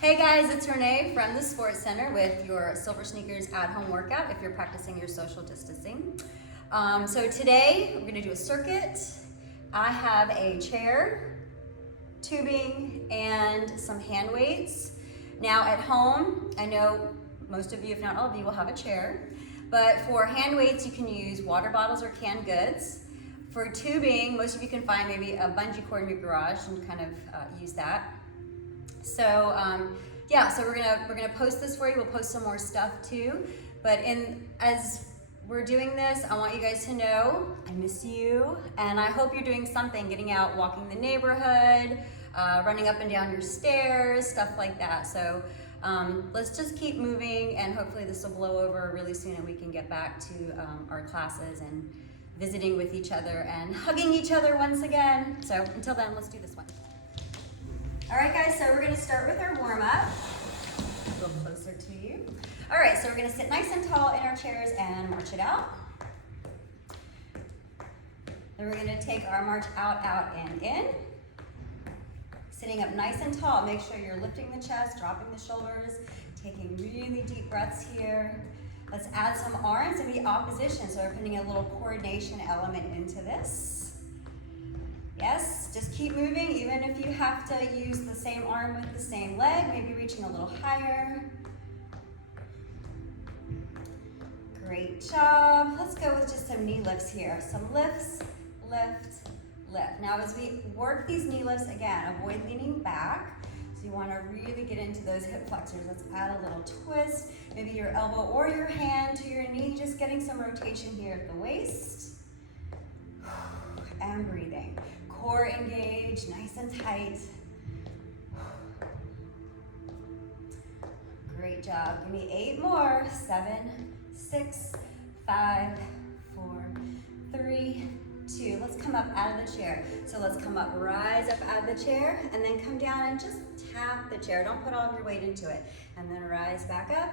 Hey guys, it's Rene from the Sports Center with your Silver Sneakers at-home workout if you're practicing your social distancing. So today we're gonna do a circuit. I have a chair, tubing, and some hand weights. Now at home, I know most of you, if not all of you, will have a chair, but for hand weights you can use water bottles or canned goods. For tubing, most of you can find maybe a bungee cord in your garage and kind of use that. So so we're gonna post this for you. We'll post some more stuff too. But as we're doing this, I want you guys to know I miss you, and I hope you're doing something, getting out, walking the neighborhood, running up and down your stairs, stuff like that. So let's just keep moving, and hopefully this will blow over really soon, and we can get back to our classes and visiting with each other and hugging each other once again. So until then, let's do this one. All right, guys, so we're gonna start with our warm-up. A little closer to you. All right, so we're gonna sit nice and tall in our chairs and march it out. Then we're gonna take our march out, out, and in. Sitting up nice and tall. Make sure you're lifting the chest, dropping the shoulders, taking really deep breaths here. Let's add some arms and the opposition, so we're putting a little coordination element into this. Yes, just keep moving, even if you have to use the same arm with the same leg, maybe reaching a little higher. Great job. Let's go with just some knee lifts here. Some lifts, lift, lift. Now as we work these knee lifts, again, avoid leaning back. So you want to really get into those hip flexors. Let's add a little twist, maybe your elbow or your hand to your knee, just getting some rotation here at the waist. And breathing. Core engaged, nice and tight. Great job. Give me 8 more. 7, 6, 5, 4, 3, 2. Let's come up out of the chair. So let's come up, rise up out of the chair, and then come down and just tap the chair. Don't put all of your weight into it. And then rise back up,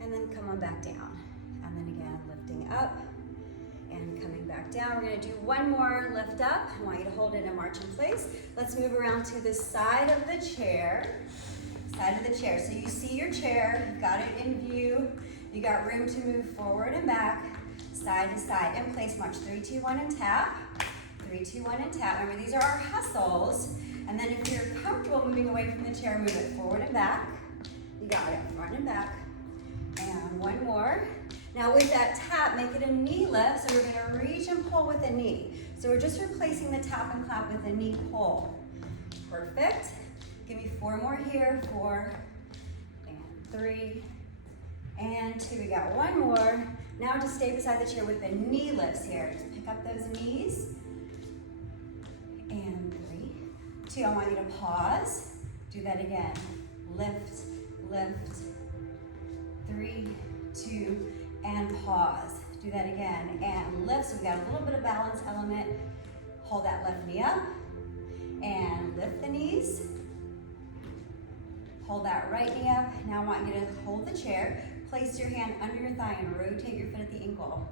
and then come on back down. And then again, lifting up. And coming back down. We're gonna do one more lift up. I want you to hold it and march in place. Let's move around to the side of the chair. Side of the chair. So you see your chair, you've got it in view. You got room to move forward and back, side to side. In place, march 3, 2, 1, and tap. 3, 2, 1, and tap. Remember, these are our hustles. And then if you're comfortable moving away from the chair, move it forward and back. You got it, front and back. And one more. Now with that tap, make it a knee lift, so we're gonna reach and pull with the knee. So we're just replacing the tap and clap with a knee pull. Perfect. Give me 4 more here, 4, and 3, and 2. We got 1 more. Now just stay beside the chair with the knee lifts here. Just pick up those knees. And 3, 2, I want you to pause. Do that again. Lift, lift, 3, 2, and pause. Do that again, and lift. So we got a little bit of balance element. Hold that left knee up, and lift the knees. Hold that right knee up. Now I want you to hold the chair. Place your hand under your thigh and rotate your foot at the ankle.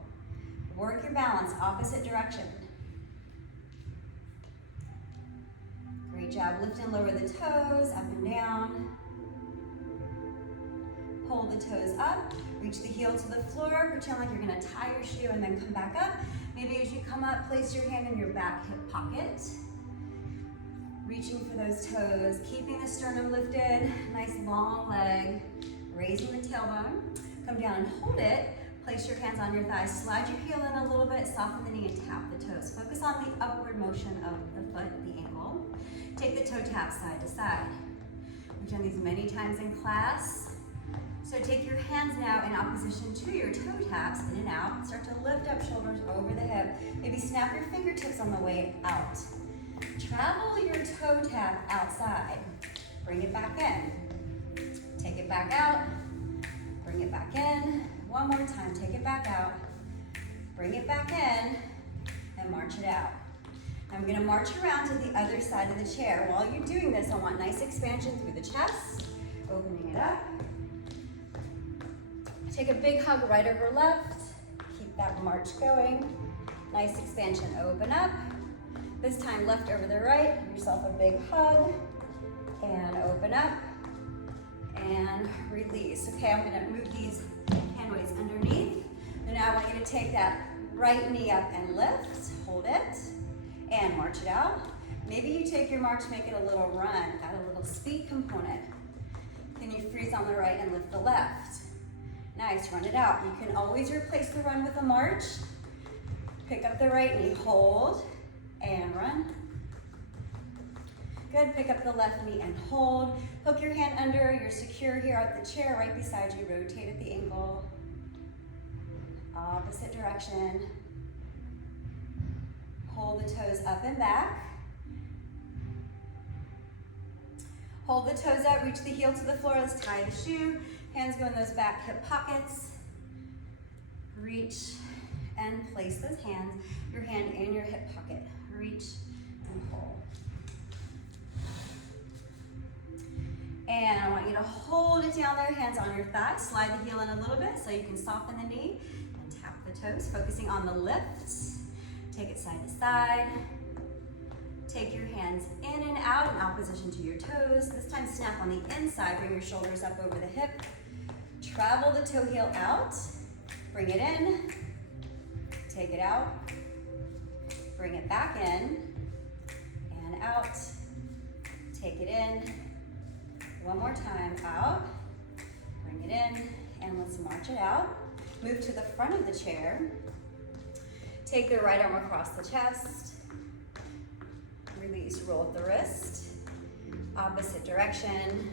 Work your balance, opposite direction. Great job. Lift and lower the toes, up and down. Hold the toes up, reach the heel to the floor, pretend like you're gonna tie your shoe and then come back up. Maybe as you come up, place your hand in your back hip pocket. Reaching for those toes, keeping the sternum lifted, nice long leg, raising the tailbone. Come down and hold it, place your hands on your thighs, slide your heel in a little bit, soften the knee and tap the toes. Focus on the upward motion of the foot, the ankle. Take the toe tap side to side. We've done these many times in class. So take your hands now in opposition to your toe taps, in and out. Start to lift up shoulders over the hip. Maybe snap your fingertips on the way out. Travel your toe tap outside. Bring it back in. Take it back out. Bring it back in. One more time, take it back out. Bring it back in, and march it out. I'm gonna march around to the other side of the chair. While you're doing this, I want nice expansion through the chest, opening it up. Take a big hug right over left. Keep that march going. Nice expansion, open up. This time left over the right. Give yourself a big hug and open up. and release. Okay, I'm gonna move these hand weights underneath. And now I want you to take that right knee up and lift, hold it, and march it out. Maybe you take your march, make it a little run, add a little speed component. Then you freeze on the right and lift the left. Nice, run it out. You can always replace the run with a march. Pick up the right knee, hold, and run. Good, pick up the left knee and hold. Hook your hand under, you're secure here at the chair, right beside you, rotate at the ankle. Opposite direction. Hold the toes up and back. Hold the toes out, reach the heel to the floor, let's tie the shoe. Hands go in those back hip pockets. Reach and place those hands, your hand in your hip pocket. Reach and hold. And I want you to hold it down there, hands on your thighs. Slide the heel in a little bit so you can soften the knee and tap the toes, focusing on the lifts. Take it side to side. Take your hands in and out in opposition to your toes. This time snap on the inside, bring your shoulders up over the hip. Travel the toe heel out, bring it in, take it out, bring it back in, and out, take it in. One more time, out, bring it in, and let's march it out. Move to the front of the chair. Take the right arm across the chest. Release, roll the wrist. Opposite direction.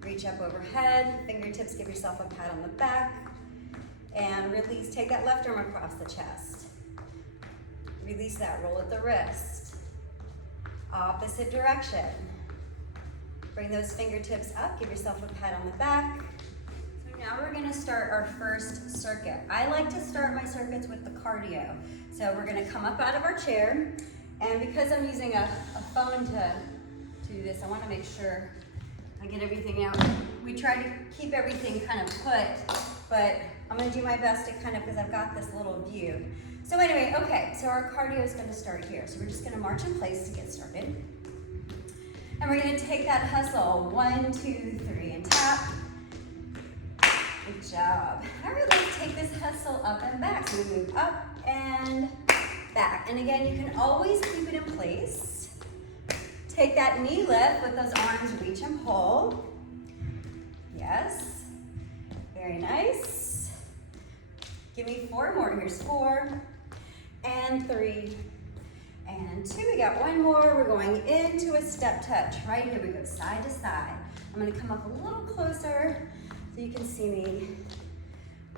Reach up overhead. Fingertips, give yourself a pat on the back. And release, take that left arm across the chest. Release that, roll at the wrist. Opposite direction. Bring those fingertips up, give yourself a pat on the back. So now we're gonna start our first circuit. I like to start my circuits with the cardio. So we're gonna come up out of our chair, and because I'm using a phone to do this, I wanna make sure I get everything out. We try to keep everything kind of put, but I'm gonna do my best to kind of, because I've got this little view. So anyway, okay, so our cardio is gonna start here. So we're just gonna march in place to get started. And we're gonna take that hustle. 1, 2, 3, and tap. Good job. All right, let's take this hustle up and back. So we move up and back. And again, you can always keep it in place. Take that knee lift with those arms, reach and pull. Yes, very nice. Give me 4 more. Here's 4 and 3 and 2. We got 1 more. We're going into a step touch. Right here we go, side to side. I'm gonna come up a little closer so you can see me.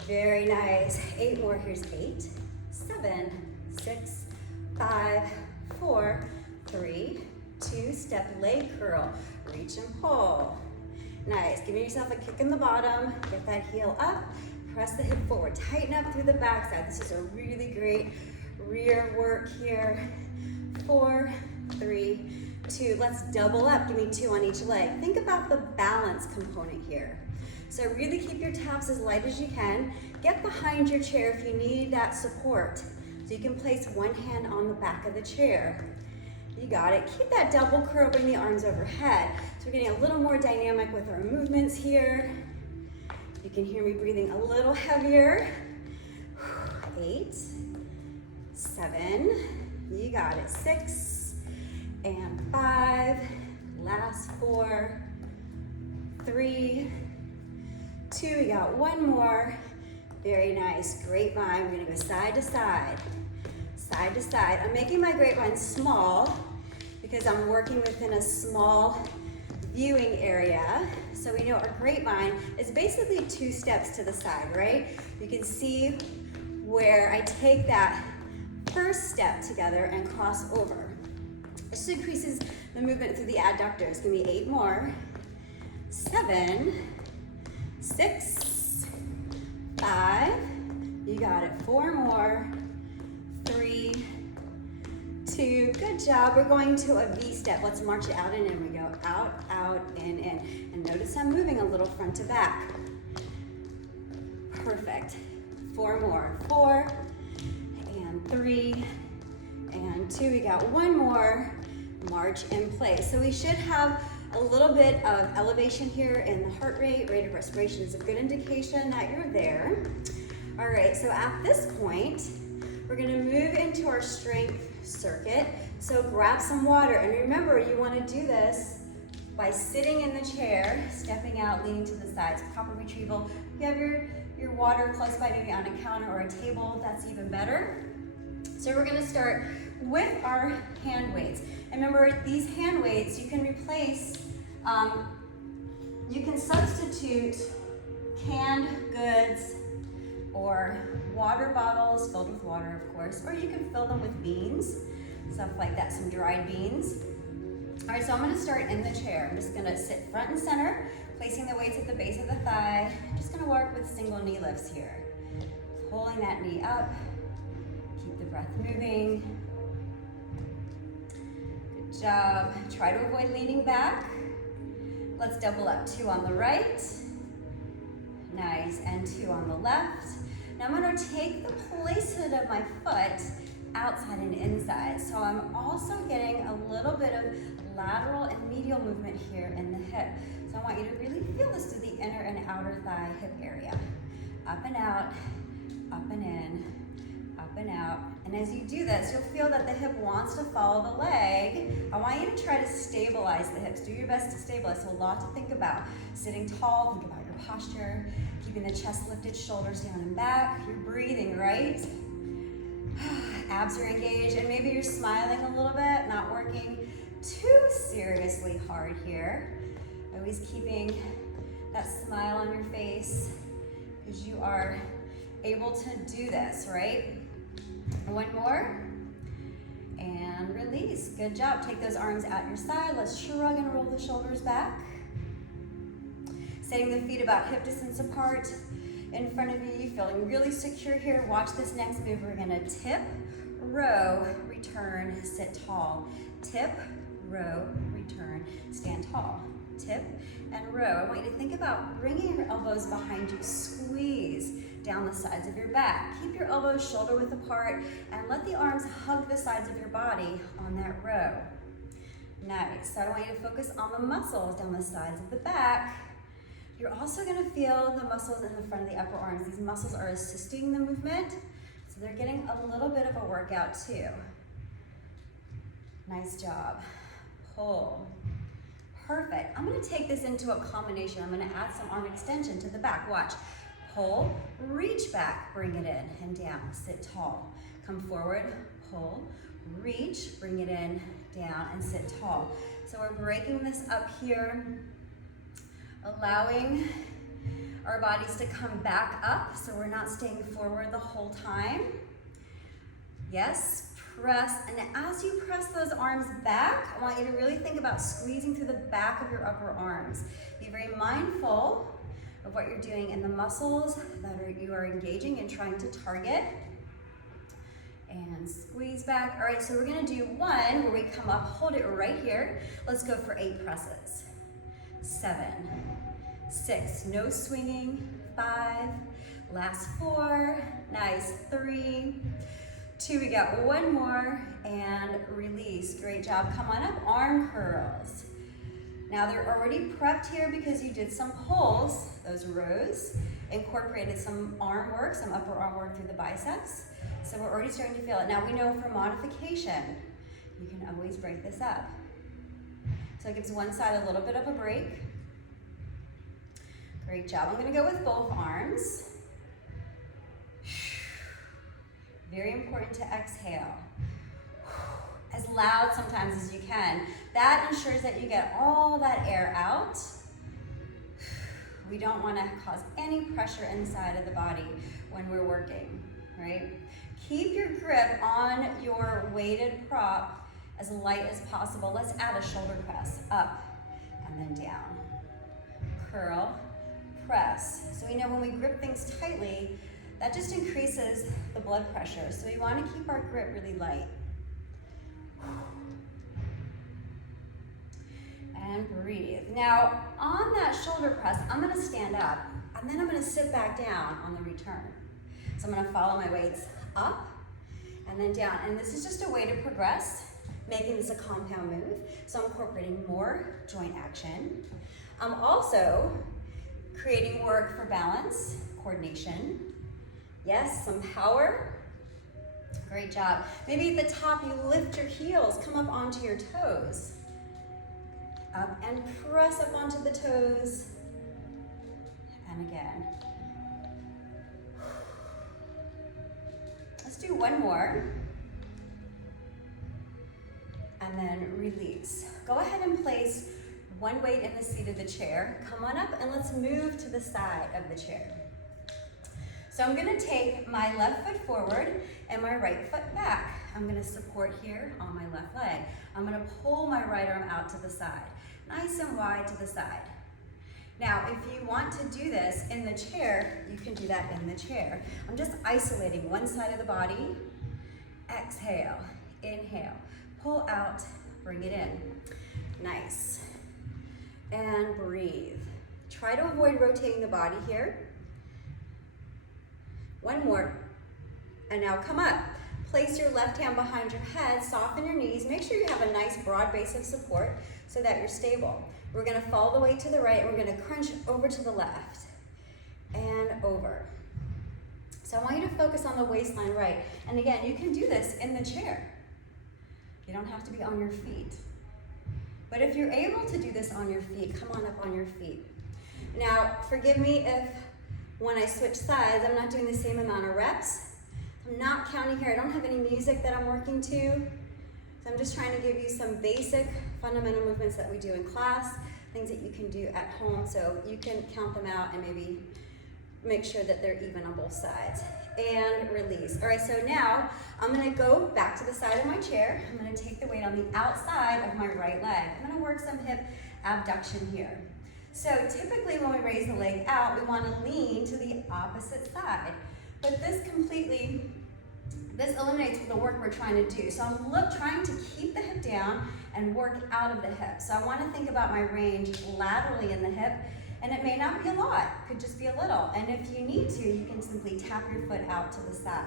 Very nice. 8 more. Here's 8, 7, 6, 5, 4, 3, 2. Step leg curl. Reach and pull. Nice. Give yourself a kick in the bottom. Get that heel up. Press the hip forward. Tighten up through the backside. This is a really great rear work here. 4, 3, 2. Let's double up. Give me 2 on each leg. Think about the balance component here. So really keep your taps as light as you can. Get behind your chair if you need that support. So you can place one hand on the back of the chair. You got it. Keep that double curl, bring the arms overhead. So we're getting a little more dynamic with our movements here. You can hear me breathing a little heavier. 8, 7, you got it. 6 and 5, last 4, 3, 2, we got 1 more. Very nice, grapevine. We're gonna go side to side. Side to side. I'm making my grapevine small because I'm working within a small viewing area. So we know our grapevine is basically 2 steps to the side, right? You can see where I take that first step together and cross over. This increases the movement through the adductors. Give me 8 more. 7, 6, 5, you got it. 4 more. 3, 2, good job. We're going to a V step. Let's march it out and in. We go out, out, in. And notice I'm moving a little front to back. Perfect. 4 more. 4 and 3 and 2. We got 1 more. March in place. So we should have A little bit of elevation here in the heart rate, rate of respiration is a good indication that you're there. All right, so at this point, we're gonna move into our strength circuit. So grab some water, and remember, you wanna do this by sitting in the chair, stepping out, leaning to the sides, proper retrieval. If you have your water close by, maybe on a counter or a table, that's even better. So we're gonna start with our hand weights. And remember, these hand weights, you can replace, you can substitute canned goods or water bottles filled with water, of course, or you can fill them with beans, stuff like that, some dried beans. All right, so I'm gonna start in the chair. I'm just gonna sit front and center, placing the weights at the base of the thigh. I'm just gonna work with single knee lifts here. Pulling that knee up, keep the breath moving. Good job. Try to avoid leaning back. Let's double up, 2 on the right. Nice, and 2 on the left. Now I'm gonna take the placement of my foot outside and inside. So I'm also getting a little bit of lateral and medial movement here in the hip. So I want you to really feel this through the inner and outer thigh hip area. Up and out, up and in, up and out. And as you do this, you'll feel that the hip wants to follow the leg. I want you to try to stabilize the hips. Do your best to stabilize. So a lot to think about. Sitting tall, think about your posture, keeping the chest lifted, shoulders down and back. You're breathing, right? Abs are engaged, and maybe you're smiling a little bit, not working too seriously hard here. Always keeping that smile on your face because you are able to do this, right? One more, and release. Good job. Take those arms at your side. Let's shrug and roll the shoulders back. Setting the feet about hip distance apart in front of you, feeling really secure here. Watch this next move. We're gonna tip, row, return, sit tall. Tip, row, return, stand tall. Tip and row. I want you to think about bringing your elbows behind you. Squeeze down the sides of your back. Keep your elbows shoulder width apart and let the arms hug the sides of your body on that row. Nice. So I want you to focus on the muscles down the sides of the back. You're also gonna feel the muscles in the front of the upper arms. These muscles are assisting the movement, so they're getting a little bit of a workout too. Nice job. Pull. Perfect. I'm gonna take this into a combination. I'm gonna add some arm extension to the back. Watch. Pull, reach back, bring it in and down. Sit tall. Come forward, pull, reach, bring it in, down, and sit tall. So we're breaking this up here, allowing our bodies to come back up so we're not staying forward the whole time. Yes, press, and as you press those arms back, I want you to really think about squeezing through the back of your upper arms. Be very mindful of what you're doing and the muscles that you are engaging and trying to target. And squeeze back. All right, so we're gonna do one where we come up, hold it right here. Let's go for 8 presses. 7, 6, no swinging, 5, last 4, nice, 3, 2, we got one more, and release. Great job. Come on up, arm curls. Now they're already prepped here because you did some pulls, those rows, incorporated some arm work, some upper arm work through the biceps. So we're already starting to feel it. Now we know for modification, you can always break this up. So it gives one side a little bit of a break. Great job. I'm gonna go with both arms. Very important to exhale. As loud sometimes as you can. That ensures that you get all that air out. We don't want to cause any pressure inside of the body when we're working, right? Keep your grip on your weighted prop as light as possible. Let's add a shoulder press, up and then down. Curl, press. So we know when we grip things tightly, that just increases the blood pressure. So we want to keep our grip really light. And breathe. Now, on that shoulder press, I'm gonna stand up, and then I'm gonna sit back down on the return. So I'm gonna follow my weights up, and then down. And this is just a way to progress. making this a compound move. So I'm incorporating more joint action. I'm also creating work for balance, coordination. Yes, some power. Great job. Maybe at the top you lift your heels, come up onto your toes. Up and press up onto the toes. And again. Let's do one more. And then release. Go ahead and place one weight in the seat of the chair. Come on up and let's move to the side of the chair. So I'm gonna take my left foot forward and my right foot back. I'm gonna support here on my left leg. I'm gonna pull my right arm out to the side, nice and wide to the side. Now, if you want to do this in the chair, you can do that in the chair. I'm just isolating one side of the body. Exhale, inhale, pull out, bring it in. Nice. And breathe. Try to avoid rotating the body here. One more. And now come up. Place your left hand behind your head, soften your knees. Make sure you have a nice broad base of support so that you're stable. We're gonna fall the weight to the right, and we're gonna crunch over to the left and over. So I want you to focus on the waistline right. And again, you can do this in the chair. You don't have to be on your feet. But if you're able to do this on your feet, come on up on your feet. Now, forgive me if when I switch sides, I'm not doing the same amount of reps. I'm not counting here. I don't have any music that I'm working to. So I'm just trying to give you some basic fundamental movements that we do in class, things that you can do at home so you can count them out and maybe make sure that they're even on both sides. And release. All right, so now I'm gonna go back to the side of my chair. I'm gonna take the weight on the outside of my right leg. I'm gonna work some hip abduction here. So typically when we raise the leg out, we want to lean to the opposite side. But this eliminates the work we're trying to do. So I'm trying to keep the hip down and work out of the hip. So I want to think about my range laterally in the hip, and it may not be a lot, it could just be a little. And if you need to, you can simply tap your foot out to the side.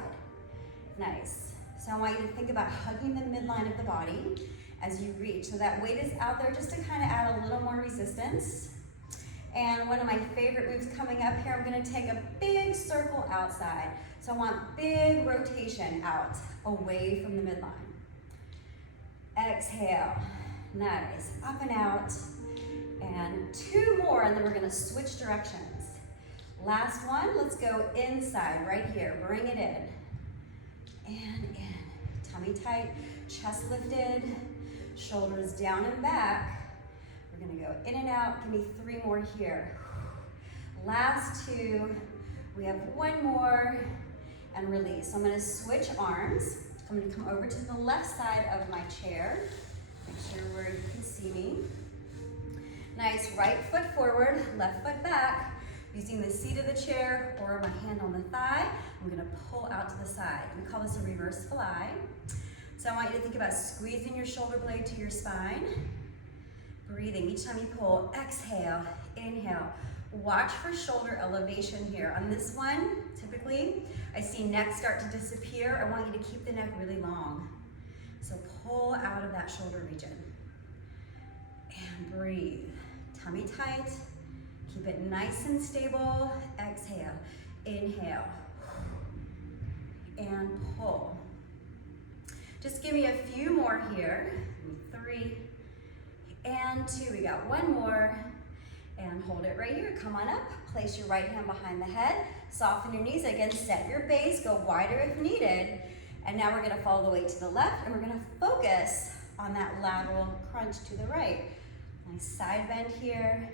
Nice. So I want you to think about hugging the midline of the body as you reach. So that weight is out there just to kind of add a little more resistance. And one of my favorite moves coming up here, I'm gonna take a big circle outside. So I want big rotation out, away from the midline. Exhale, nice, up and out. And two more, and then we're gonna switch directions. Last one, let's go inside, right here, bring it in. And in, tummy tight, chest lifted, shoulders down and back. We're gonna go in and out, give me three more here. Last two, we have one more, and release. So I'm gonna switch arms. I'm gonna come over to the left side of my chair. Make sure where you can see me. Nice, right foot forward, left foot back. Using the seat of the chair or my hand on the thigh, I'm gonna pull out to the side. We call this a reverse fly. So I want you to think about squeezing your shoulder blade to your spine. Breathing, each time you pull, exhale, inhale. Watch for shoulder elevation here. On this one, typically, I see neck start to disappear. I want you to keep the neck really long. So pull out of that shoulder region. And breathe. Tummy tight. Keep it nice and stable. Exhale, inhale. And pull. Just give me a few more here. 3 and 2. We got one more. And hold it right here. Come on up. Place your right hand behind the head. Soften your knees. Again, set your base. Go wider if needed. And now we're going to follow the weight to the left, and we're going to focus on that lateral crunch to the right. Nice side bend here.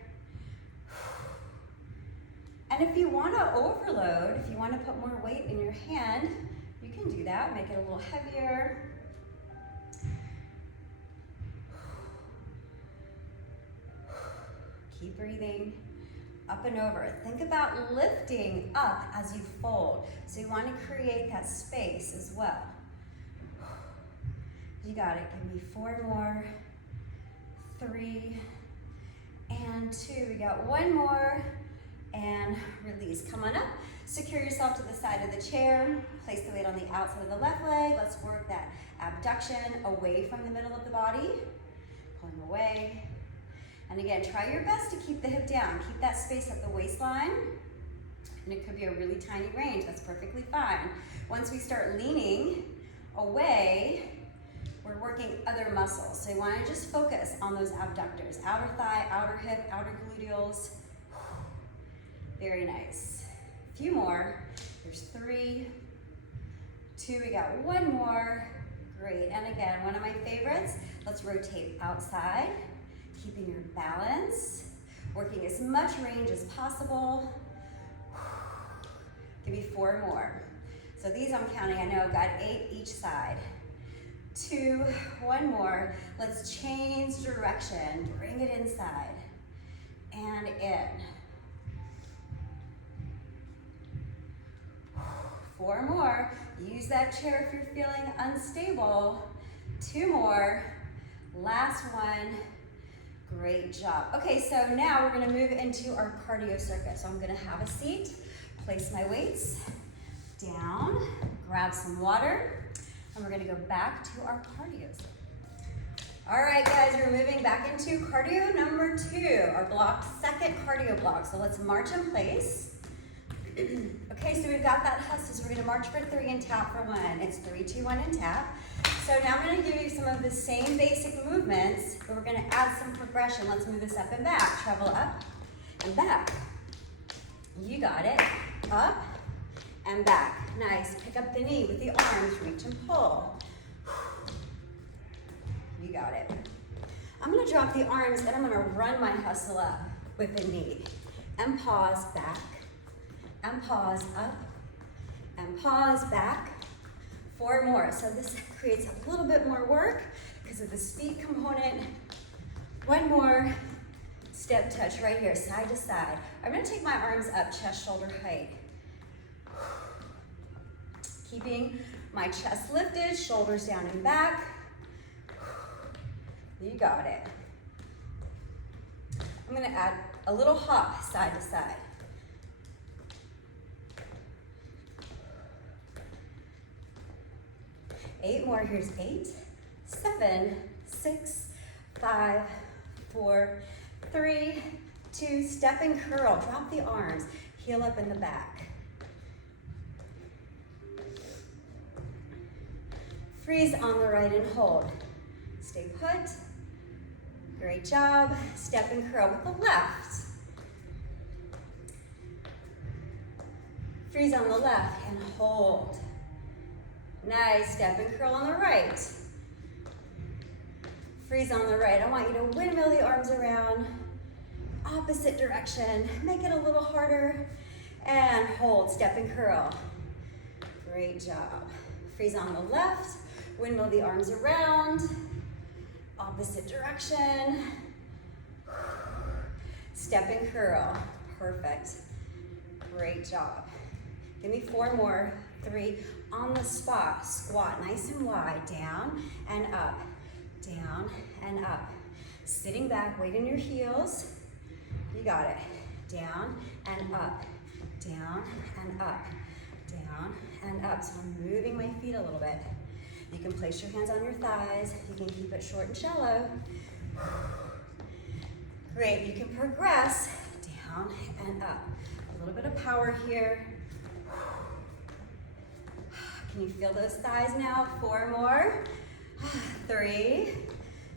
And if you want to overload, if you want to put more weight in your hand, you can do that. Make it a little heavier. Keep breathing. Up and over. Think about lifting up as you fold. So you want to create that space as well. You got it. Give me 4 more. 3 and 2. We got one more. and release. Come on up, secure yourself to the side of the chair, place the weight on the outside of the left leg. Let's work that abduction away from the middle of the body, pulling away. And again, try your best to keep the hip down. Keep that space at the waistline. And it could be a really tiny range, that's perfectly fine. Once we start leaning away, we're working other muscles. So you wanna just focus on those abductors. Outer thigh, outer hip, outer gluteals. Very nice. A few more. There's 3, 2, we got 1 more. Great, and again, one of my favorites, let's rotate outside, keeping your balance, working as much range as possible. Give me 4 more. So these I'm counting, I know I've got 8 each side. 2, 1 more. Let's change direction, bring it inside and in. 4 more. Use that chair if you're feeling unstable. 2 more. Last one. Great job. Okay, so now we're gonna move into our cardio circuit. So I'm gonna have a seat, place my weights down, grab some water, and we're gonna go back to our cardio circuit. All right, guys, we're moving back into cardio number 2, our blocked second cardio block. So let's march in place. Okay, so we've got that hustle, so we're gonna march for 3 and tap for 1. It's 3, 2, 1, and tap. So now I'm gonna give you some of the same basic movements, but we're gonna add some progression. Let's move this up and back. Travel up and back. You got it. Up and back. Nice. Pick up the knee with the arms, reach and pull. You got it. I'm gonna drop the arms and I'm gonna run my hustle up with the knee. And pause, back. And pause, up. And pause, back. 4 more. So this creates a little bit more work because of the speed component. 1 more. Step touch right here, side to side. I'm gonna take my arms up, chest, shoulder height. Keeping my chest lifted, shoulders down and back. You got it. I'm gonna add a little hop side to side. 8 more, here's 8, 7, 6, 5, 4, 3, 2, step and curl, drop the arms, heel up in the back. Freeze on the right and hold. Stay put, great job. Step and curl with the left. Freeze on the left and hold. Nice, step and curl on the right. Freeze on the right. I want you to windmill the arms around. Opposite direction. Make it a little harder. And hold, step and curl. Great job. Freeze on the left. Windmill the arms around. Opposite direction. Step and curl. Perfect. Great job. Give me 4 more. 3. On the spot, squat nice and wide, down and up, down and up. Sitting back, weight in your heels. You got it. Down and up, down and up, down and up. So I'm moving my feet a little bit. You can place your hands on your thighs. You can keep it short and shallow. Great, you can progress down and up. A little bit of power here. Can you feel those thighs now? 4 more. 3.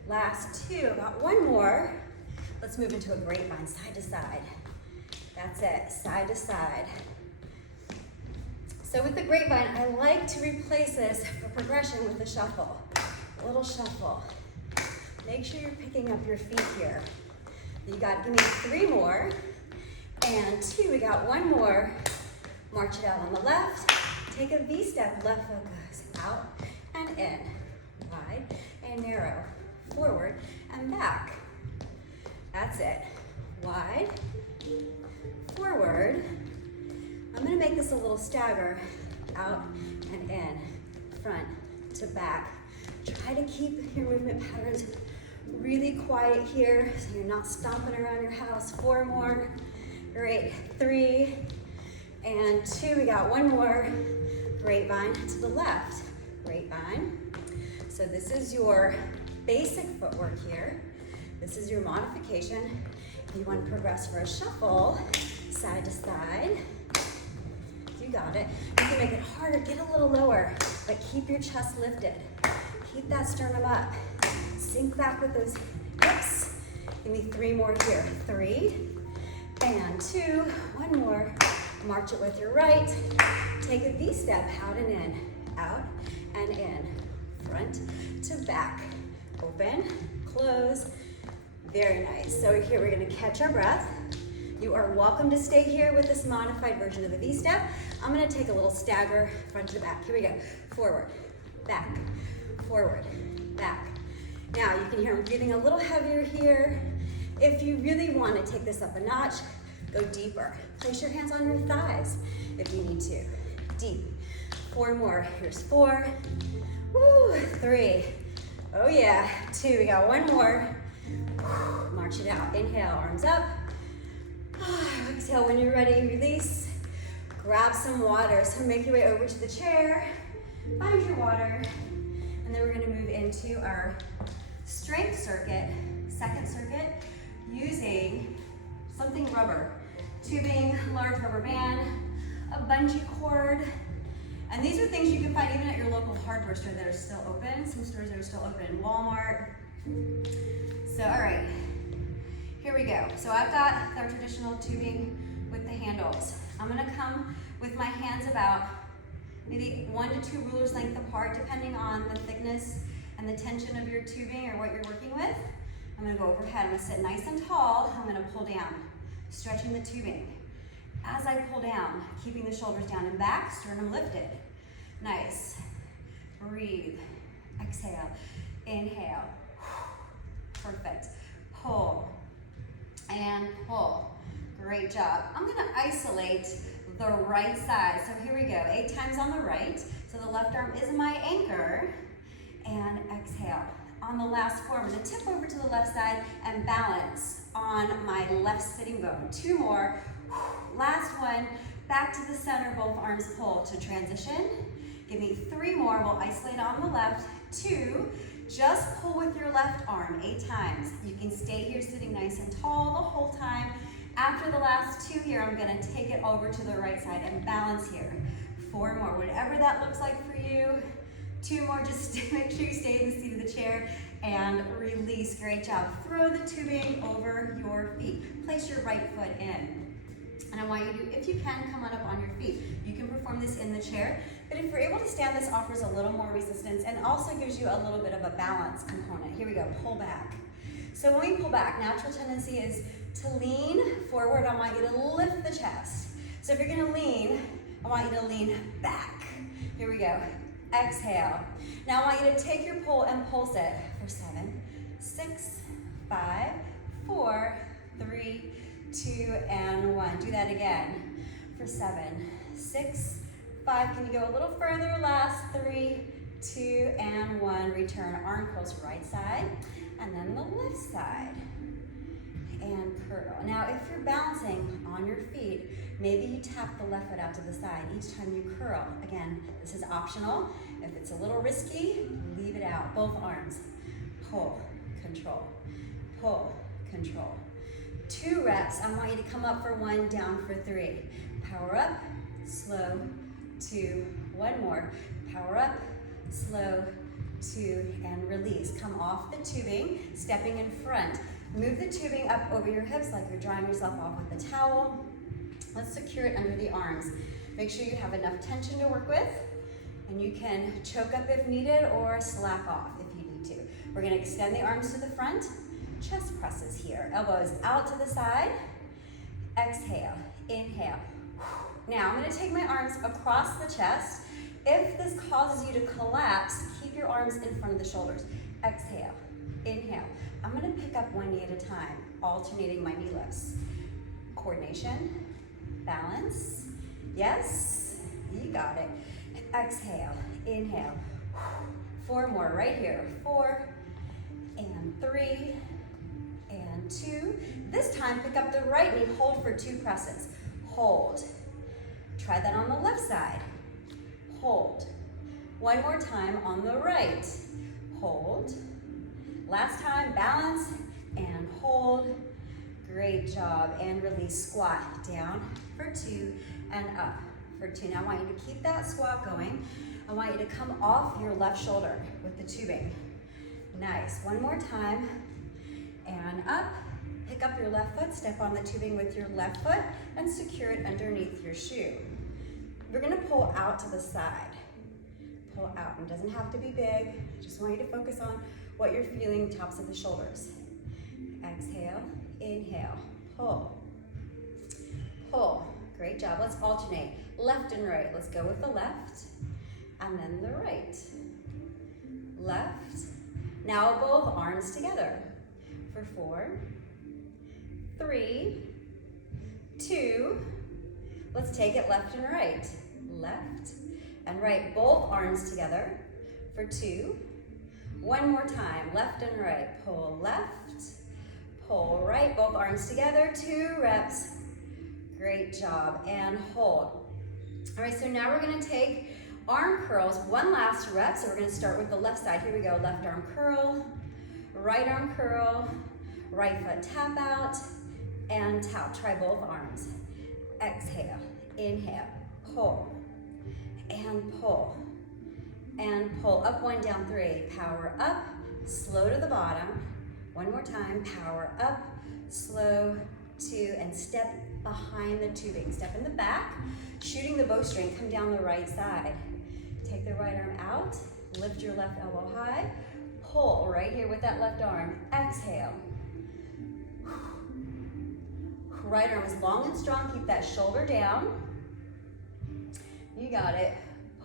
Last 2. Got 1 more. Let's move into a grapevine, side to side. That's it, side to side. So with the grapevine, I like to replace this for progression with the shuffle. A little shuffle. Make sure you're picking up your feet here. You got, give me 3 more. And 2, we got 1 more. March it out on the left. Take a V-step, left foot goes out and in, wide and narrow, forward and back. That's it, wide, forward. I'm gonna make this a little stagger, out and in, front to back. Try to keep your movement patterns really quiet here so you're not stomping around your house. 4 more, Great, 3 and 2. We got one more. Grapevine to the left, grapevine. So this is your basic footwork here. This is your modification. If you want to progress for a shuffle, side to side, you got it. You can make it harder, get a little lower, but keep your chest lifted. Keep that sternum up. Sink back with those hips. Give me 3 more here. 3 and 2. One more. March it with your right. Take a V-step, out and in, out and in, front to back, open, close, very nice. So here we're gonna catch our breath. You are welcome to stay here with this modified version of the V-step. I'm gonna take a little stagger, front to back. Here we go, forward, back, forward, back. Now you can hear I'm breathing a little heavier here. If you really wanna take this up a notch, go deeper. Place your hands on your thighs if you need to. Deep. 4 more. Here's 4. Woo. 3. Oh yeah. 2. We got 1 more. March it out. Inhale, arms up. Exhale when you're ready. Release. Grab some water. So make your way over to the chair. Find your water. And then we're going to move into our strength circuit, second circuit, using something rubber. Tubing, large rubber band, a bungee cord. And these are things you can find even at your local hardware store that are still open. Some stores that are still open, Walmart. So, all right, here we go. So I've got our traditional tubing with the handles. I'm gonna come with my hands about maybe 1 to 2 rulers length apart, depending on the thickness and the tension of your tubing or what you're working with. I'm gonna go overhead. I'm gonna sit nice and tall. I'm gonna pull down, stretching the tubing. As I pull down, keeping the shoulders down and back, sternum lifted. Nice. Breathe. Exhale. Inhale. Perfect. Pull and pull. Great job. I'm gonna isolate the right side. So here we go. 8 times on the right. So the left arm is my anchor. And exhale. On the last 4, I'm gonna tip over to the left side and balance on my left sitting bone. 2 more. Last one. Back to the center, both arms pull to transition. Give me 3 more. We'll isolate on the left. 2. Just pull with your left arm 8 times. You can stay here sitting nice and tall the whole time. After the last 2 here, I'm gonna take it over to the right side and balance here. 4 more, whatever that looks like for you. 2 more, just make sure you stay in the seat of the chair and release. Great job. Throw the tubing over your feet. Place your right foot in. And I want you to, if you can, come on up on your feet. You can perform this in the chair, but if you're able to stand, this offers a little more resistance and also gives you a little bit of a balance component. Here we go, pull back. So when we pull back, natural tendency is to lean forward. I want you to lift the chest. So if you're gonna lean, I want you to lean back. Here we go, exhale. Now I want you to take your pull and pulse it for 7, 6, 5, 4, 3, 2, and 1. Do that again for 7, 6, 5. Can you go a little further? Last 3, 2, and 1. Return. Arm curls right side, and then the left side. And curl. Now, if you're balancing on your feet, maybe you tap the left foot out to the side each time you curl. Again, this is optional. If it's a little risky, leave it out. Both arms. Pull, control. Pull, control. 2 reps. I want you to come up for 1, down for 3. Power up, slow, 2, 1 more. Power up, slow, 2, and release. Come off the tubing, stepping in front. Move the tubing up over your hips like you're drying yourself off with a towel. Let's secure it under the arms. Make sure you have enough tension to work with, and you can choke up if needed or slack off if you need to. We're gonna extend the arms to the front. Chest presses here. Elbows out to the side. Exhale, inhale. Now I'm gonna take my arms across the chest. If this causes you to collapse, keep your arms in front of the shoulders. Exhale, inhale. I'm gonna pick up 1 knee at a time, alternating my knee lifts. Coordination, balance. Yes, you got it. Exhale, inhale. 4 more right here. 4 and 3 and 2. This time, pick up the right knee, hold for 2 presses. Hold. Try that on the left side. Hold. One more time on the right. Hold. Last time, balance and hold. Great job. And release, squat down for 2 and up for 2. Now I want you to keep that squat going. I want you to come off your left shoulder with the tubing. Nice. One more time. And up. Pick up your left foot, step on the tubing with your left foot, and secure it underneath your shoe. We're gonna pull out to the side. Pull out, and it doesn't have to be big. I just want you to focus on what you're feeling, tops of the shoulders. Exhale, inhale, pull, pull. Great job, let's alternate. Left and right, let's go with the left, and then the right. Left, now both arms together for 4, 3, 2, let's take it left and right. Left and right, both arms together for 2. One more time, left and right. Pull left, pull right, both arms together, 2 reps. Great job, and hold. All right, so now we're gonna take arm curls, one last rep. So we're gonna start with the left side. Here we go, left arm curl, right arm curl, right foot tap out, and tap. Try both arms. Exhale, inhale, pull, and pull, and pull. Up 1, down 3. Power up, slow to the bottom. One more time, power up, slow, 2, and step behind the tubing. Step in the back, shooting the bowstring, come down the right side. Take the right arm out, lift your left elbow high, pull right here with that left arm. Exhale. Right arm is long and strong, keep that shoulder down. You got it.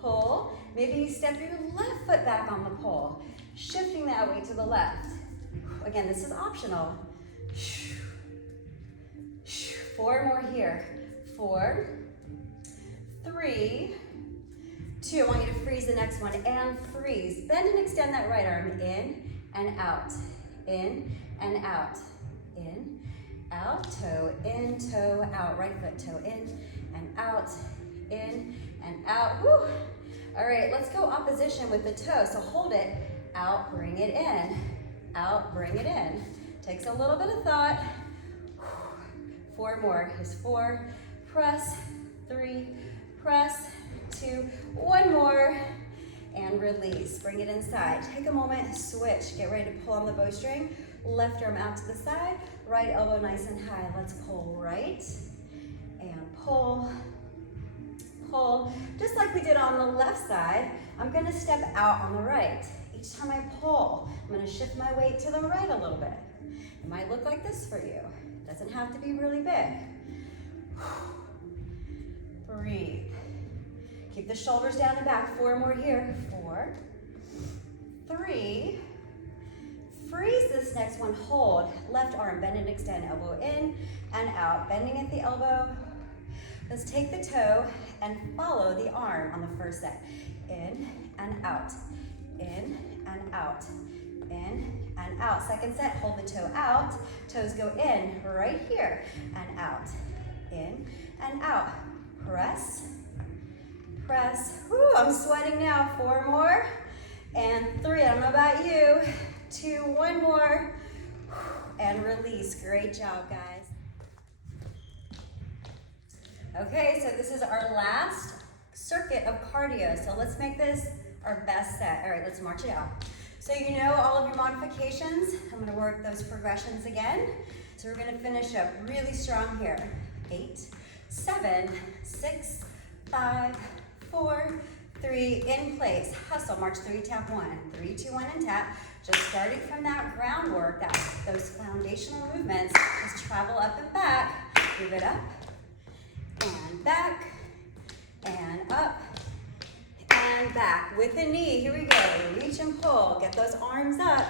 Pull. Maybe you step your left foot back on the pole, shifting that weight to the left. Again, this is optional. 4 more here. 4, 3, 2. I want you to freeze the next one, and freeze. Bend and extend that right arm in and out. In and out. In, out, toe in, toe out. Right foot, toe in and out. In and out. Woo. All right, let's go opposition with the toe. So hold it, out, bring it in. Out, bring it in. Takes a little bit of thought. 4 more. Here's 4. Press. 3. Press. 2. 1 more. And release. Bring it inside. Take a moment. Switch. Get ready to pull on the bowstring. Left arm out to the side. Right elbow nice and high. Let's pull right. And pull. Pull. Just like we did on the left side, I'm going to step out on the right. Each time I pull, I'm going to shift my weight to the right a little bit. It might look like this for you. It doesn't have to be really big. Breathe. Keep the shoulders down and back. 4 more here. 4, 3. Freeze this next one. Hold. Left arm, bend and extend. Elbow in and out. Bending at the elbow. Let's take the toe and follow the arm on the first set. In and out. In and out. In and out. Second set, hold the toe out. Toes go in right here and out. In and out. Press. Press. Whoo, I'm sweating now. 4 more. And 3. I don't know about you. 2. 1 more. And release. Great job, guys. Okay, so this is our last circuit of cardio. So let's make this our best set. All right, let's march it out. So you know all of your modifications. I'm gonna work those progressions again. So we're gonna finish up really strong here. 8, 7, 6, 5, 4, 3, in place. Hustle, march 3, tap 1. 3, 2, 1, and tap. Just starting from that groundwork, those foundational movements, just travel up and back. Move it up, and back, and up, and back. With the knee, here we go. Reach and pull, get those arms up.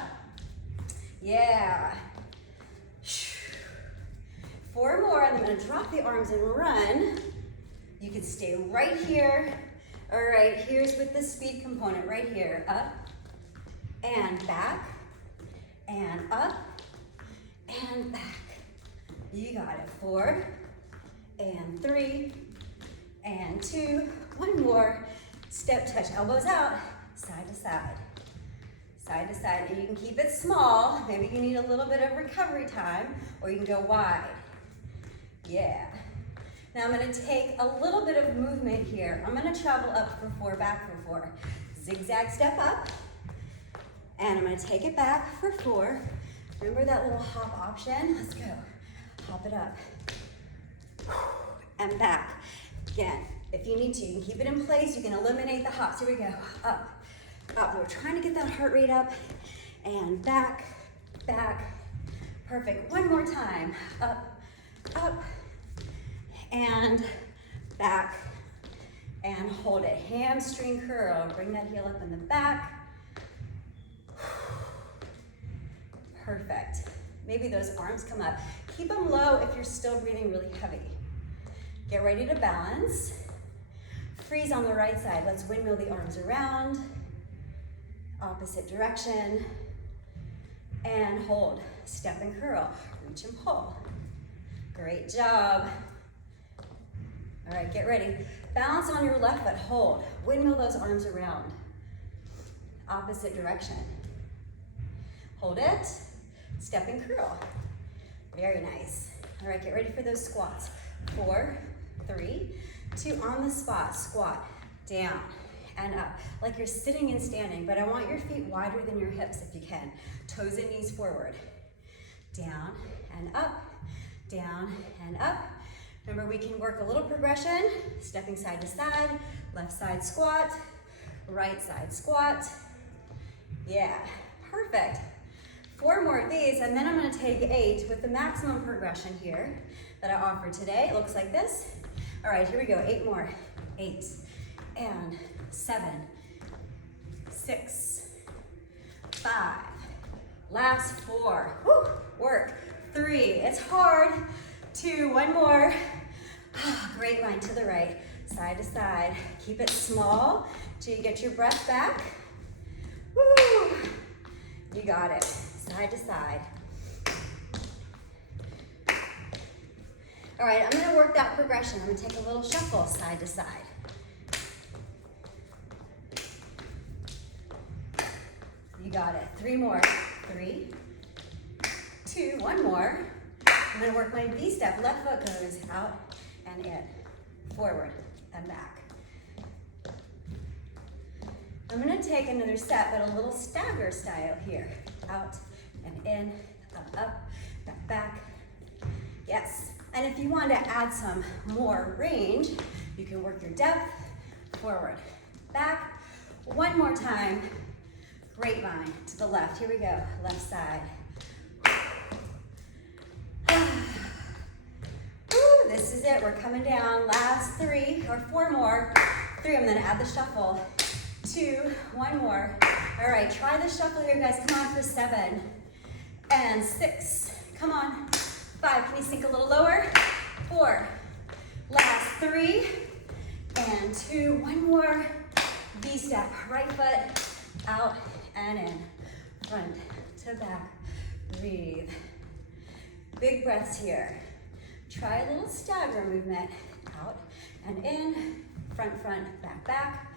Yeah. 4 more, and I'm gonna drop the arms and run. You can stay right here. All right, here's with the speed component right here. Up, and back, and up, and back. You got it. 4 and 3 and 2. One more. Step touch, elbows out, side to side. Side to side, and you can keep it small. Maybe you need a little bit of recovery time, or you can go wide. Yeah. Now I'm gonna take a little bit of movement here. I'm gonna travel up for 4, back for 4. Zigzag step up, and I'm gonna take it back for 4. Remember that little hop option? Let's go. Hop it up. And back. Again, if you need to, you can keep it in place. You can eliminate the hops. Here we go. Up, up. We're trying to get that heart rate up. And back, back. Perfect. One more time. Up, up, and back. And hold it. Hamstring curl. Bring that heel up in the back. Perfect. Maybe those arms come up. Keep them low if you're still breathing really heavy. Get ready to balance. Freeze on the right side. Let's windmill the arms around. Opposite direction. And hold. Step and curl. Reach and pull. Great job. All right, get ready. Balance on your left foot. Hold. Windmill those arms around. Opposite direction. Hold it. Step and curl. Very nice. All right, get ready for those squats. 4, 3, 2, on the spot. Squat, down, and up. Like you're sitting and standing, but I want your feet wider than your hips if you can. Toes and knees forward. Down and up, down and up. Remember, we can work a little progression, stepping side to side, left side squat, right side squat. Yeah, perfect. 4 more of these, and then I'm gonna take 8 with the maximum progression here that I offered today. It looks like this. All right, here we go, 8 more. 8 and 7, 6, 5, last 4. Woo, work. 3, it's hard. 2, one more. Great line to the right, side to side. Keep it small till you get your breath back. Woo, you got it. Side to side. All right, I'm gonna work that progression. I'm gonna take a little shuffle side to side. You got it. 3 more. 3, 2, one more. I'm gonna work my V-step. Left foot goes out and in, forward and back. I'm gonna take another set, but a little stagger style here. Out and in, up, back, back. Yes. And if you want to add some more range, you can work your depth, forward, back. One more time. Grapevine to the left. Here we go. Left side. Woo, this is it. We're coming down. Last 3 or 4 more. 3. I'm going to add the shuffle. 2, one more. All right, try the shuffle here, guys. Come on for 7 and 6. Come on. 5, can you sink a little lower? 4, last 3 and 2. One more. V-step, right foot out and in, front to back. Breathe. Big breaths here. Try a little stagger movement. Out and in, front, back, back.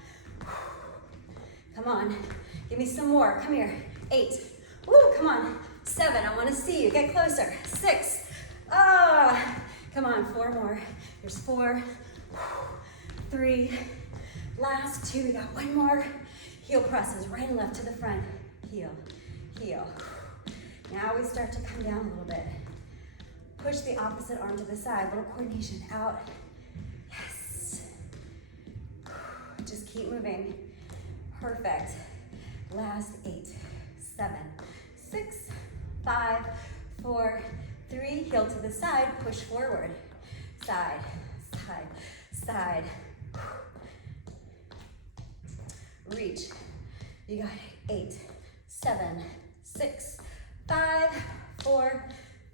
Come on, give me some more. Come here. 8. Woo, come on. 7, I want to see you. Get closer. 6. Come on, 4 more. There's 4. 3. Last 2. We got 1 more. Heel presses right and left to the front. Heel, heel. Now we start to come down a little bit. Push the opposite arm to the side. Little coordination. Out. Yes. Just keep moving. Perfect. Last 8, 7, 6, 5, 4, 3. Heel to the side. Push forward. Side, side, side. Reach. You got it. 8, 7, 6, 5, 4,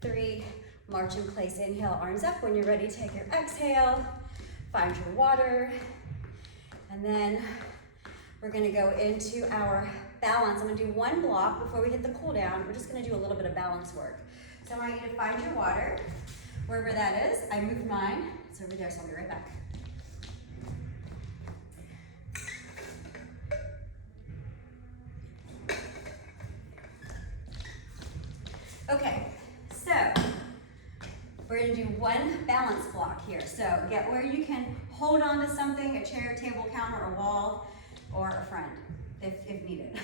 3. March in place. Inhale, arms up. When you're ready, take your exhale. Find your water. And then we're gonna go into our balance. I'm gonna do 1 block before we hit the cool down. We're just gonna do a little bit of balance work. So I want you to find your water. Wherever that is, I moved mine. It's over there, so I'll be right back. Okay, so we're gonna do one balance block here. So get where you can hold on to something, a chair, table, counter, a wall, or a friend, if needed.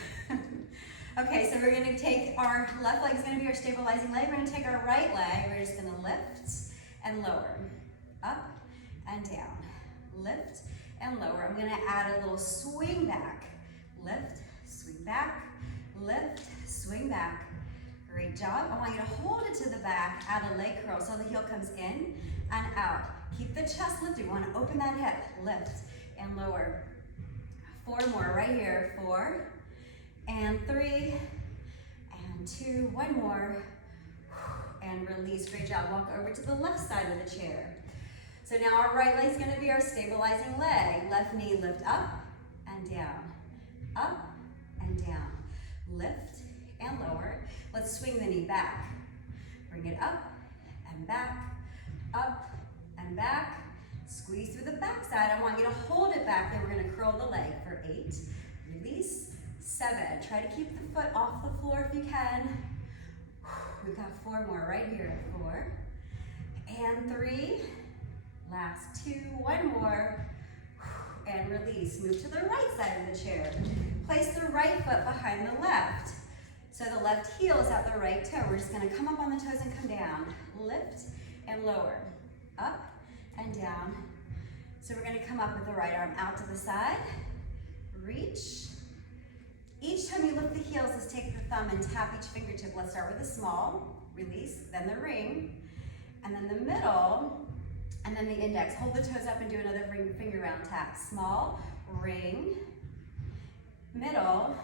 Okay, so we're gonna take our left leg is gonna be our stabilizing leg. We're gonna take our right leg, we're just gonna lift and lower, up and down, lift and lower. I'm gonna add a little swing back, lift, swing back, lift, swing back. Great job. I want you to hold it to the back, add a leg curl so the heel comes in and out. Keep the chest lifted. We want to open that hip, lift and lower. 4 more right here, 4 and 3 and 2, 1 more, and release. Great job. Walk over to the left side of the chair. So now our right leg is going to be our stabilizing leg. Left knee lift up and down, up and down, lift and lower. Let's swing the knee back. Bring it up and back, up and back. Squeeze through the back side. I want you to hold it back, then we're gonna curl the leg for 8. Release, 7. Try to keep the foot off the floor if you can. We've got 4 more right here. 4 and 3. Last 2, 1 more. And release. Move to the right side of the chair. Place the right foot behind the left. So the left heel is at the right toe. We're just gonna come up on the toes and come down. Lift and lower, up and down. So we're gonna come up with the right arm out to the side, reach. Each time you lift the heels, let's take the thumb and tap each fingertip. Let's start with the small, release, then the ring, and then the middle, and then the index. Hold the toes up and do another finger round tap. Small, ring, middle,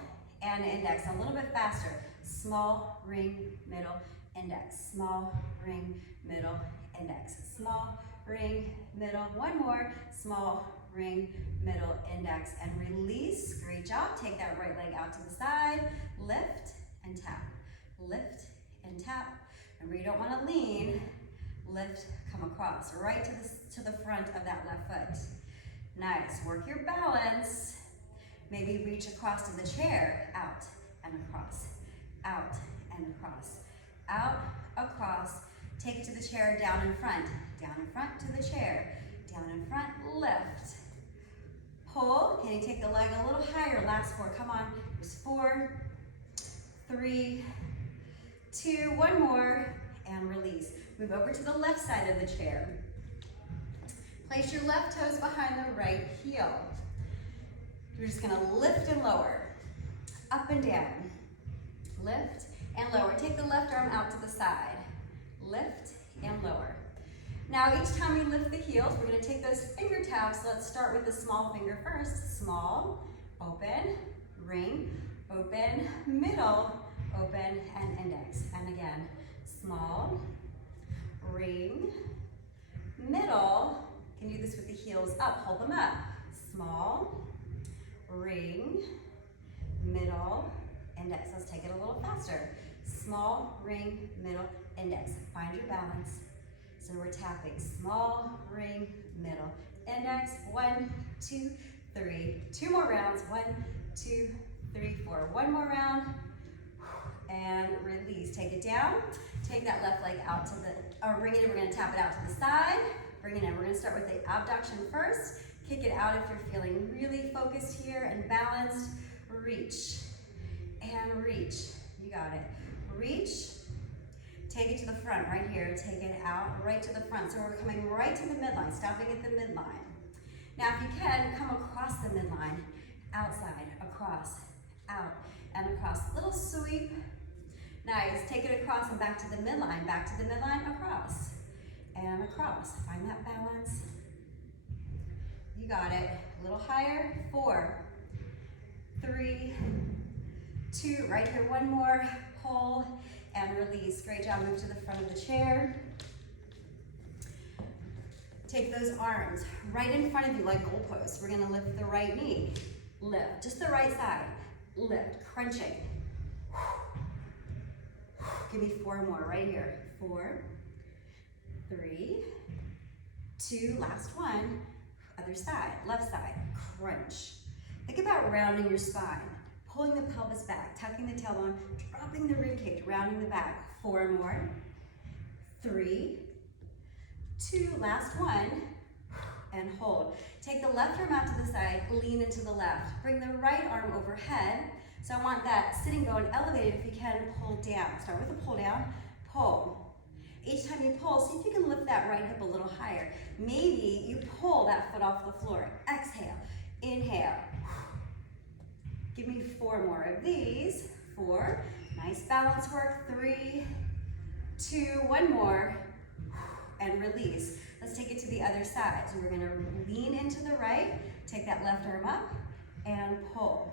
and index. A little bit faster. Small, ring, middle, index. Small, ring, middle, index. Small, ring, middle. 1 more. Small, ring, middle, index, and release. Great job. Take that right leg out to the side. Lift and tap. Lift and tap. Remember, you don't want to lean. Lift, come across. Right to the front of that left foot. Nice. Work your balance. Maybe reach across to the chair, out and across, out and across, out, across. Take it to the chair, down in front to the chair, down in front, lift. Pull, can you take the leg a little higher? Last 4, come on. There's 4, 3, 2, 1 more, and release. Move over to the left side of the chair. Place your left toes behind the right heel. We're just gonna lift and lower, up and down, lift and lower. Take the left arm out to the side, lift and lower. Now each time we lift the heels, we're gonna take those finger taps. Let's start with the small finger first. Small, open, ring, open, middle, open, and index. And again, small, ring, middle. You can do this with the heels up, hold them up. Small, ring, middle, index. Let's take it a little faster. Small, ring, middle, index. Find your balance. So we're tapping small, ring, middle, index. 1, 2, 3. 2 more rounds. 1, 2, 3, 4. 1 more round. And release. Take it down. Take that left leg out to the, or bring it in. We're going to tap it out to the side. Bring it in. We're going to start with the abduction first. Kick it out if you're feeling really focused here and balanced. Reach and reach. You got it. Reach. Take it to the front right here. Take it out right to the front. So we're coming right to the midline, stopping at the midline. Now if you can, come across the midline, outside, across, out, and across. Little sweep. Nice. Take it across and back to the midline, across, and across. Find that balance. You got it. A little higher. 4, 3, 2. Right here. 1 more. Pull and release. Great job. Move to the front of the chair. Take those arms right in front of you like goalposts. We're going to lift the right knee. Lift. Just the right side. Lift. Crunching. Give me 4 more right here. 4, 3, 2, last one, other side, left side, crunch. Think about rounding your spine, pulling the pelvis back, tucking the tailbone, dropping the rib cage, rounding the back. 4 more, 3, 2, last one, and hold. Take the left arm out to the side, lean into the left. Bring the right arm overhead. So I want that sitting bone elevated. If you can, pull down. Start with a pull down, pull. Each time you pull, see if you can lift that right hip a little higher. Maybe you pull that foot off the floor. Exhale, inhale. Give me 4 more of these. 4, nice balance work. 3, 2, 1 more, and release. Let's take it to the other side. So we're gonna lean into the right, take that left arm up, and pull.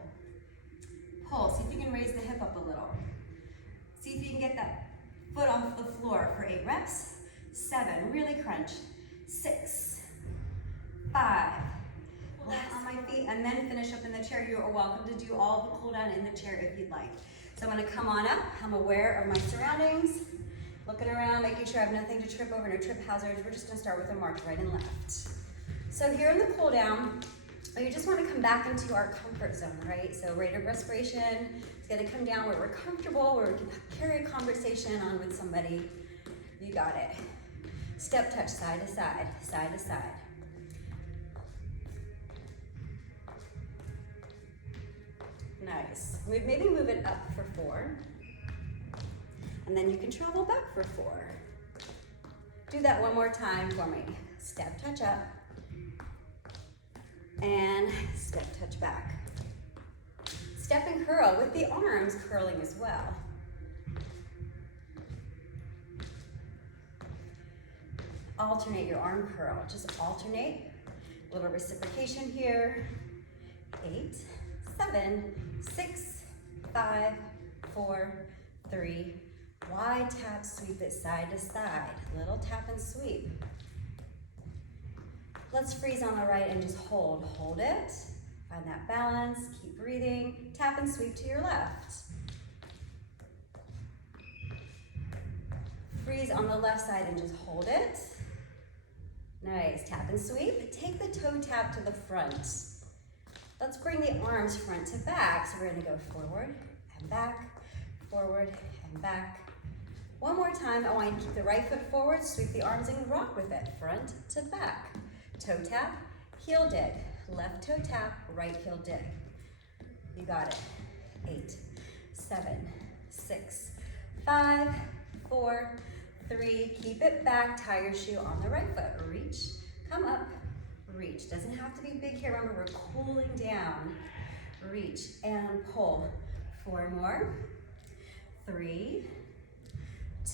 Pull, see if you can raise the hip up a little. See if you can get that foot off the floor for 8 reps. 7, really crunch. 6, 5, last on my feet, and then finish up in the chair. You are welcome to do all the cool down in the chair if you'd like. So I'm gonna come on up. I'm aware of my surroundings. Looking around, making sure I have nothing to trip over, no trip hazards. We're just gonna start with a march right and left. So here in the cool down, you just wanna come back into our comfort zone, right? So rate of respiration, it's gonna come down where we're comfortable, where we can carry a conversation on with somebody. You got it. Step touch, side to side, side to side. Nice. Maybe move it up for 4. And then you can travel back for 4. Do that one more time for me. Step touch up. And step touch back. Step and curl with the arms curling as well. Alternate your arm curl. Just alternate. A little reciprocation here. 8, 7, 6, 5, 4, 3, wide tap, sweep it side to side. Little tap and sweep. Let's freeze on the right and just hold. Hold it. Find that balance. Keep breathing. Tap and sweep to your left. Freeze on the left side and just hold it. Nice. Tap and sweep. Take the toe tap to the front. Let's bring the arms front to back. So we're going to go forward and back, forward and back. One more time, I want you to keep the right foot forward, sweep the arms and rock with it, front to back. Toe tap, heel dig. Left toe tap, right heel dig. You got it. 8, 7, 6, 5, 4, 3. Keep it back, tie your shoe on the right foot. Reach, come up, reach. Doesn't have to be big here, remember we're cooling down. Reach and pull. 4 more. 3,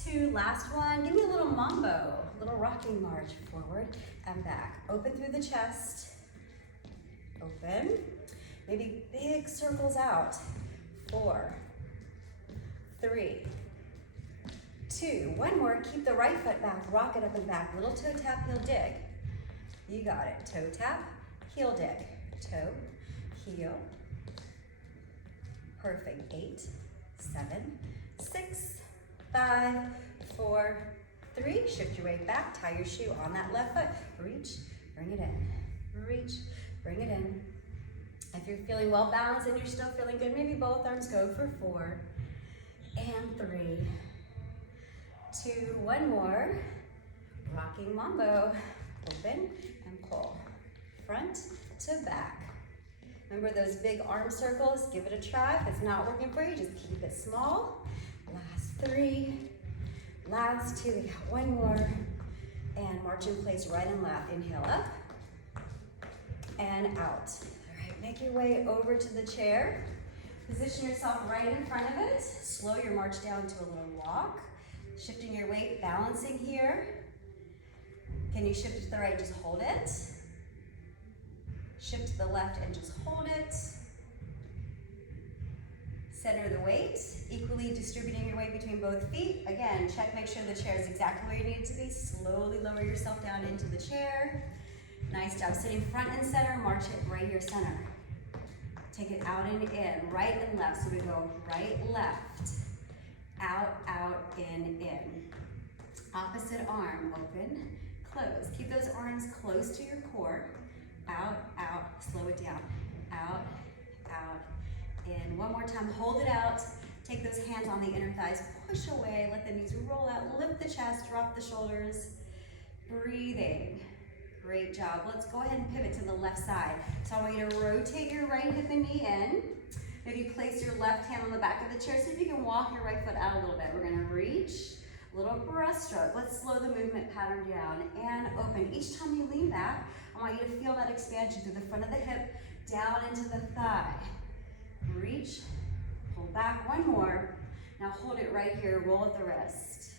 2, last one. Give me a little mambo, a little rocking march. Forward and back. Open through the chest. Open. Maybe big circles out. 4, 3, 2, 1 more. Keep the right foot back, rock it up and back. Little toe tap, heel dig. You got it. Toe tap, heel dig. Toe, heel. Perfect. 8, 7, 6, 5, 4, 3. Shift your weight back. Tie your shoe on that left foot. Reach, bring it in. Reach, bring it in. If you're feeling well balanced and you're still feeling good, maybe both arms go for 4 and 3, 2, 1 more. Rocking mambo. Open and pull. Front to back. Remember those big arm circles? Give it a try. If it's not working for you, just keep it small. Last 3, last 2. We got 1 more. And march in place right and left. Inhale up and out. All right, make your way over to the chair. Position yourself right in front of it. Slow your march down to a little walk. Shifting your weight, balancing here. Can you shift to the right, just hold it. Shift to the left and just hold it. Center the weight, equally distributing your weight between both feet. Again, check, make sure the chair is exactly where you need it to be. Slowly lower yourself down into the chair. Nice job, sitting front and center, march it right here, center. Take it out and in, right and left. So we go right, left, out, in. Opposite arm, open, close. Keep those arms close to your core. Out, out, slow it down. Out, out, in. One more time, hold it out. Take those hands on the inner thighs, push away, let the knees roll out, lift the chest, drop the shoulders. Breathing. Great job. Let's go ahead and pivot to the left side. So I want you to rotate your right hip and knee in. Maybe place your left hand on the back of the chair. See if you can walk your right foot out a little bit. We're gonna reach, little breaststroke. Let's slow the movement pattern down and open. Each time you lean back, I want you to feel that expansion through the front of the hip, down into the thigh. Reach, pull back, one more. Now hold it right here, roll at the wrist.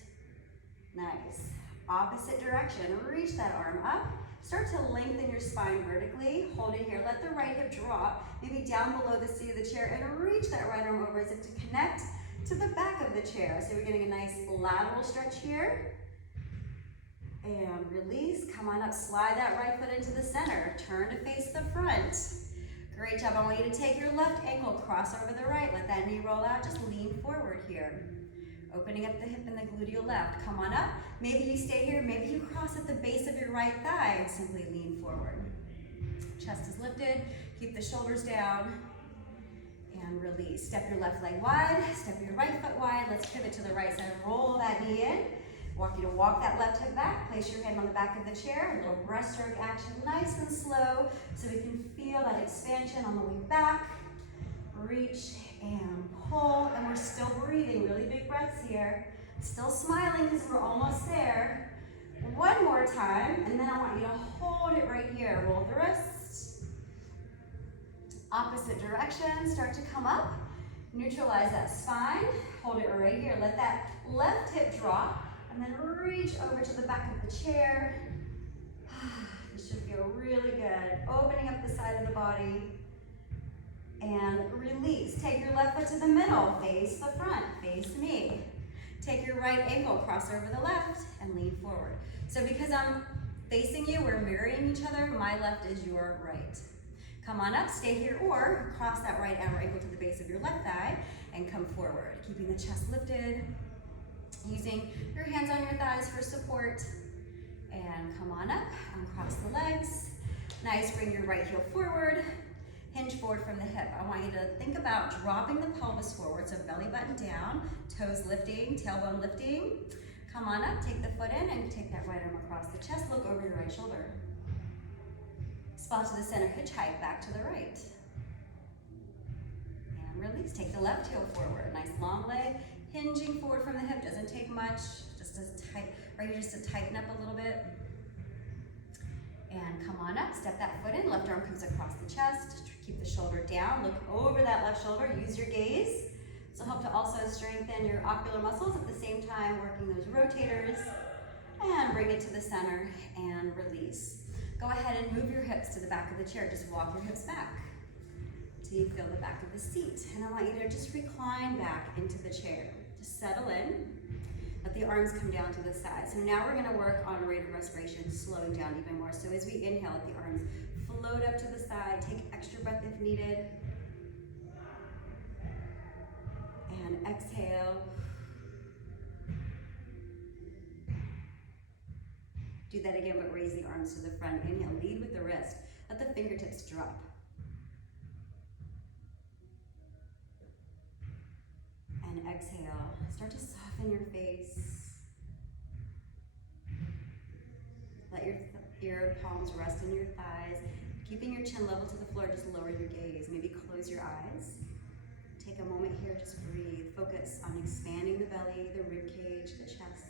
Nice. Opposite direction, reach that arm up. Start to lengthen your spine vertically. Hold it here, let the right hip drop, maybe down below the seat of the chair, and reach that right arm over as if to connect to the back of the chair. So we're getting a nice lateral stretch here. And release, come on up, slide that right foot into the center. Turn to face the front. Great job, I want you to take your left ankle, cross over the right, let that knee roll out, just lean forward here. Opening up the hip and the gluteal left. Come on up. Maybe you stay here. Maybe you cross at the base of your right thigh and simply lean forward. Chest is lifted. Keep the shoulders down. And release. Step your left leg wide. Step your right foot wide. Let's pivot to the right side. Roll that knee in. Want you to walk that left hip back. Place your hand on the back of the chair. A little breaststroke action. Nice and slow so we can feel that expansion on the way back. Reach and pull, and we're still breathing, really big breaths here. Still smiling because we're almost there. One more time, and then I want you to hold it right here. Roll the wrist. Opposite direction, start to come up. Neutralize that spine. Hold it right here. Let that left hip drop, and then reach over to the back of the chair. This should feel really good. Opening up the side of the body. And release. Take your left foot to the middle, face the front, face me. Take your right ankle, cross over the left, and lean forward. So because I'm facing you, we're mirroring each other, my left is your right. Come on up, stay here, or cross that right outer ankle to the base of your left thigh, and come forward. Keeping the chest lifted, using your hands on your thighs for support. And come on up, uncross the legs. Nice, bring your right heel forward. Hinge forward from the hip. I want you to think about dropping the pelvis forward, so belly button down, toes lifting, tailbone lifting. Come on up, take the foot in, and take that right arm across the chest. Look over your right shoulder. Spot to the center, hitchhike back to the right. And release, take the left heel forward. Nice long leg, hinging forward from the hip. Doesn't take much, just as tight, right here, just to tighten up a little bit. And come on up, step that foot in, left arm comes across the chest. Keep the shoulder down, look over that left shoulder, use your gaze. This will help to also strengthen your ocular muscles at the same time, working those rotators. And bring it to the center and release. Go ahead and move your hips to the back of the chair. Just walk your hips back till you feel the back of the seat. And I want you to just recline back into the chair. Just settle in. Let the arms come down to the side. So now we're gonna work on rate of respiration, slowing down even more. So as we inhale, let the arms float up to the side. Take extra breath if needed. And exhale. Do that again, but raise the arms to the front. Inhale, lead with the wrist. Let the fingertips drop. And exhale. Start to soften your face. Let your palms rest in your thighs. Keeping your chin level to the floor, just lower your gaze. Maybe close your eyes. Take a moment here, just breathe. Focus on expanding the belly, the rib cage, the chest.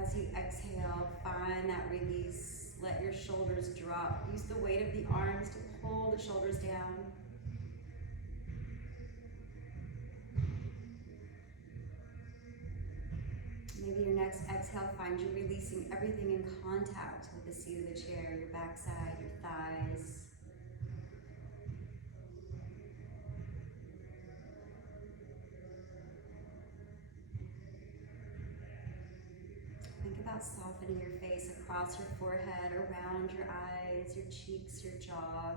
As you exhale, find that release. Let your shoulders drop. Use the weight of the arms to pull the shoulders down. Maybe your next exhale finds you releasing everything in contact with the seat of the chair, your backside, your thighs. Think about softening your face across your forehead, around your eyes, your cheeks, your jaw.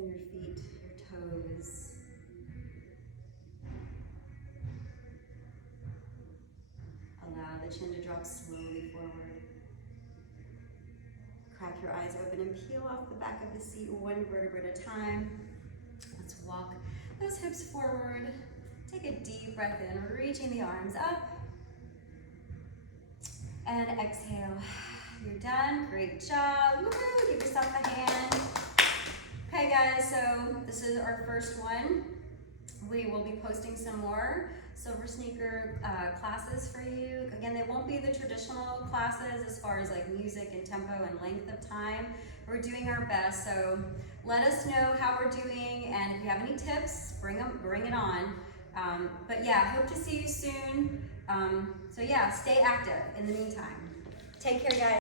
Send your feet, your toes. Allow the chin to drop slowly forward. Crack your eyes open and peel off the back of the seat one vertebra at a time. Let's walk those hips forward. Take a deep breath in, reaching the arms up. And exhale. You're done. Great job. Woohoo! Give yourself a hand. Okay, guys, so this is our first one. We will be posting some more silver sneaker classes for you. Again, they won't be the traditional classes as far as like music and tempo and length of time. We're doing our best, so let us know how we're doing, and if you have any tips, bring it on. But yeah, hope to see you soon. So yeah, stay active in the meantime. Take care, guys.